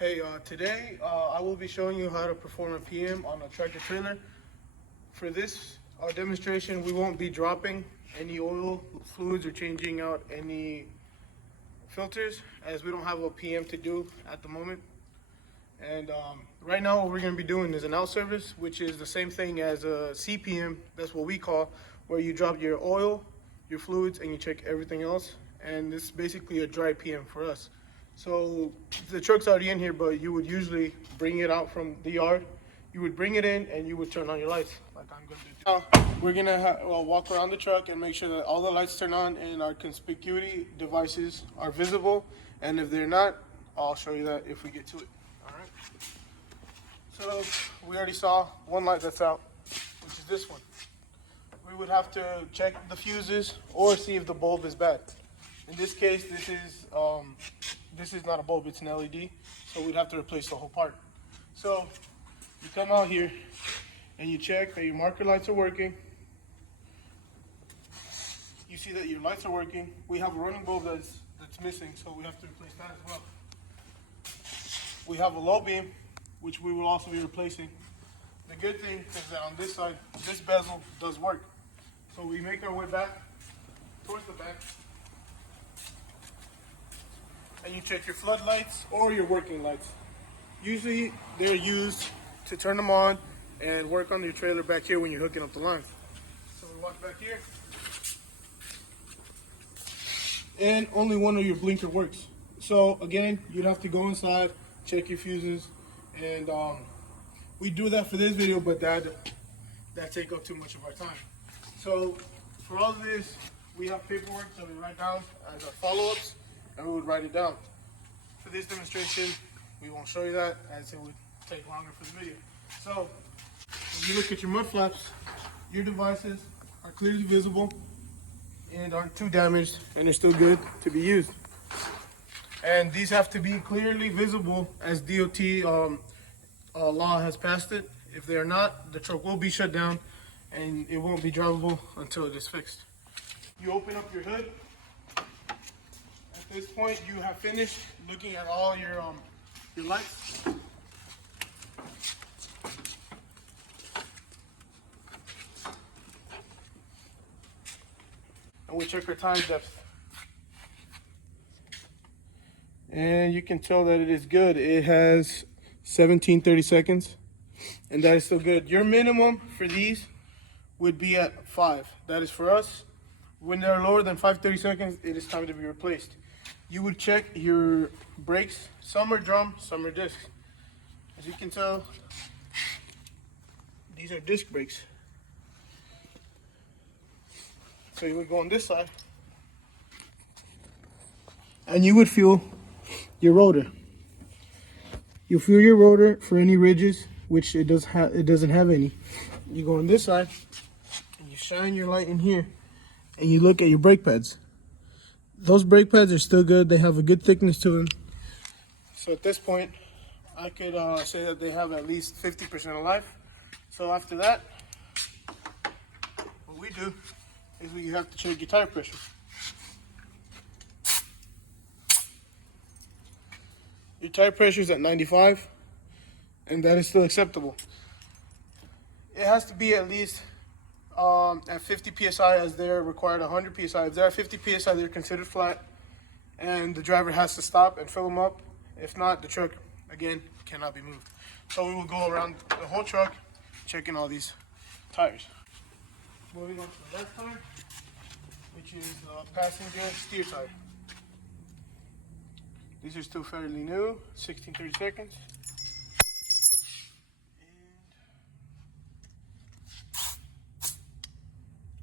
Hey, today I will be showing you how to perform a PM on a tractor trailer. For this demonstration, we won't be dropping any oil fluids or changing out any filters, as we don't have a PM to do at the moment. And right now what we're going to be doing is an out service, which is the same thing as a CPM. That's what we call, where you drop your oil, your fluids, and you check everything else. And this is basically a dry PM for us. So the truck's already in here, but you would usually bring it out from the yard. You would bring it in and you would turn on your lights, like I'm going to do. Now, we're going to walk around the truck and make sure that all the lights turn on and our conspicuity devices are visible. And if they're not, I'll show you that if we get to it. All right. So we already saw one light that's out, which is this one. We would have to check the fuses or see if the bulb is bad. In this case, this is not a bulb, it's an LED, so we'd have to replace the whole part. So you come out here and you check that your marker lights are working. You see that your lights are working. We have a running bulb that's missing, so we have to replace that as well. We have a low beam, which we will also be replacing. The good thing is that on this side, this bezel does work. So we make our way back towards the back, and you check your floodlights or your working lights. Usually they're used to turn them on and work on your trailer back here when you're hooking up the lines. So we walk back here, and only one of your blinker works. So again, you'd have to go inside, check your fuses, and we do that for this video, but that take up too much of our time. So for all of this, we have paperwork that we write down as our follow-ups, and we would write it down. For this demonstration, we won't show you that, as it would take longer for the video. So when you look at your mud flaps, your devices are clearly visible and aren't too damaged, and they're still good to be used. And these have to be clearly visible, as DOT law has passed it. If they are not, the truck will be shut down and it won't be drivable until it is fixed. You open up your hood. At this point, you have finished looking at all your lights. And we check our tire depth. And you can tell that it is good. It has 17-30 seconds, and that is still good. Your minimum for these would be at 5. That is for us. When they're lower than 5-30 seconds, it is time to be replaced. You would check your brakes. Some are drum, some are disc. As you can tell, these are disc brakes. So you would go on this side, and you would feel your rotor. You feel your rotor for any ridges, which it doesn't have any. You go on this side, and you shine your light in here, and you look at your brake pads. Those brake pads are still good. They have a good thickness to them. So at this point, I could say that they have at least 50% of life. So after that, what we do is we have to check your tire pressure. Your tire pressure is at 95, and that is still acceptable. It has to be at least at 50 psi, as they're required 100 psi. If they're at 50 psi, they're considered flat, and the driver has to stop and fill them up. If not, the truck, again, cannot be moved. So we will go around the whole truck checking all these tires. Moving on to the left tire, which is passenger steer tire. These are still fairly new, 16-30 seconds.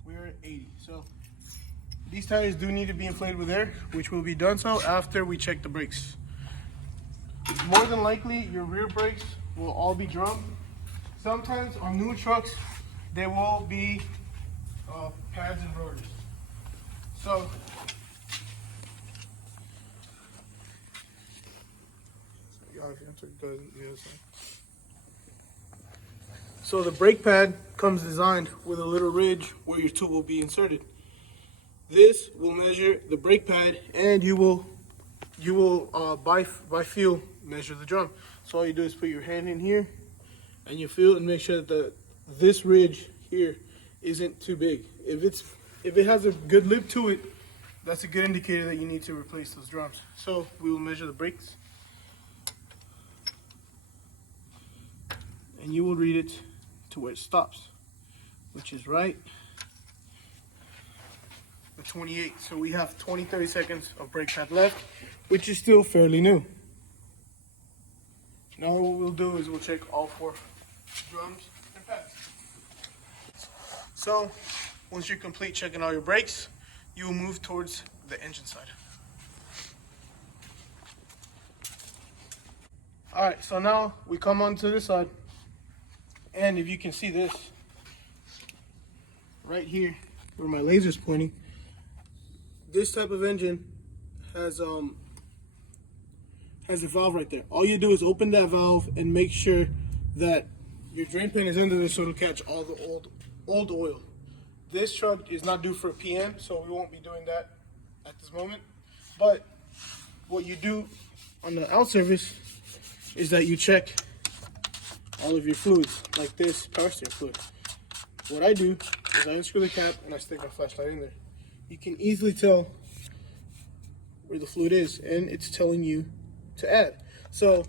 We're at 80. So these tires do need to be inflated with air, which will be done so after we check the brakes. More than likely, your rear brakes will all be drum. Sometimes on new trucks, there will be pads and rotors. So So the brake pad comes designed with a little ridge where your tool will be inserted. This will measure the brake pad, and you will you will by feel measure the drum. So all you do is put your hand in here and you feel and make sure that this ridge here isn't too big. If it has a good lip to it, that's a good indicator that you need to replace those drums. So we will measure the brakes, and you will read it to where it stops, which is right at 28. So we have 30 seconds of brake pad left, which is still fairly new. Now what we'll do is we'll check all 4 drums and pads. So once you're complete checking all your brakes, you will move towards the engine side. Alright, so now we come onto this side, and if you can see this right here where my laser's pointing, this type of engine has a valve right there. All you do is open that valve and make sure that your drain pan is under there so it'll catch all the old oil. This truck is not due for a PM, so we won't be doing that at this moment. But what you do on the out service is that you check all of your fluids, like this power steering fluid. What I do is I unscrew the cap and I stick my flashlight in there. You can easily tell where the fluid is, and it's telling you to add. So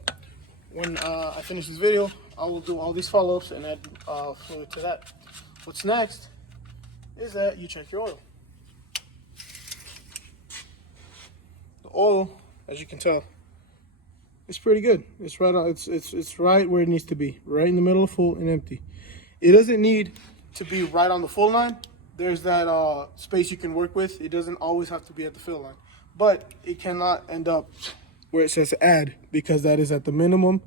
when I finish this video, I will do all these follow-ups and add fluid to that. What's next is that you check your oil. The oil, as you can tell, it's pretty good. It's right on, it's right where it needs to be, right in the middle of full and empty. It doesn't need to be right on the full line. There's that space you can work with. It doesn't always have to be at the fill line, but it cannot end up where it says add, because that is at the minimum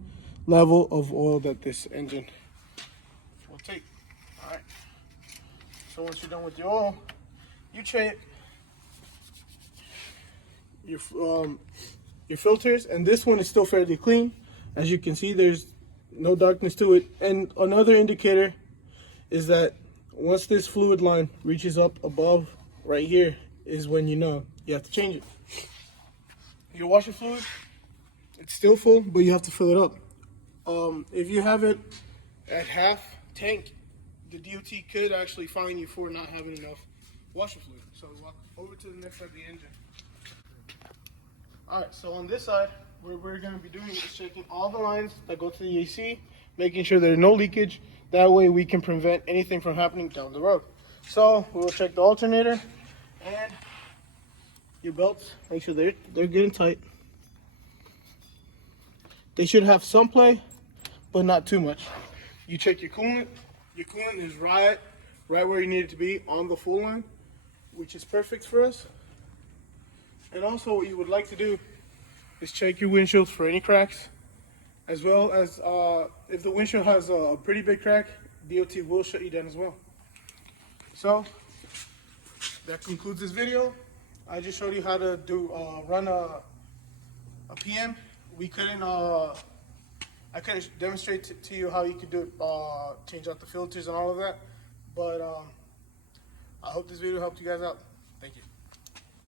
level of oil that this engine will take. All right. So once you're done with the oil, you check your filters, and this one is still fairly clean. As you can see, there's no darkness to it. And another indicator is that once this fluid line reaches up above right here is when you know you have to change it. Your washer fluid, it's still full, but you have to fill it up. If you have it at half tank, the DOT could actually fine you for not having enough washer fluid. So walk over to the next side of the engine. Alright, so on this side, what we're going to be doing is checking all the lines that go to the AC, making sure there's no leakage. That way we can prevent anything from happening down the road. So we will check the alternator and your belts. Make sure they're getting tight. They should have some play, but not too much. You check your coolant. Your coolant is right where you need it to be on the full line, which is perfect for us. And also what you would like to do is check your windshield for any cracks, as well as if the windshield has a pretty big crack, DOT will shut you down as well. So that concludes this video. I just showed you how to run a PM. I couldn't demonstrate to you how you could do it, change out the filters and all of that, but I hope this video helped you guys out.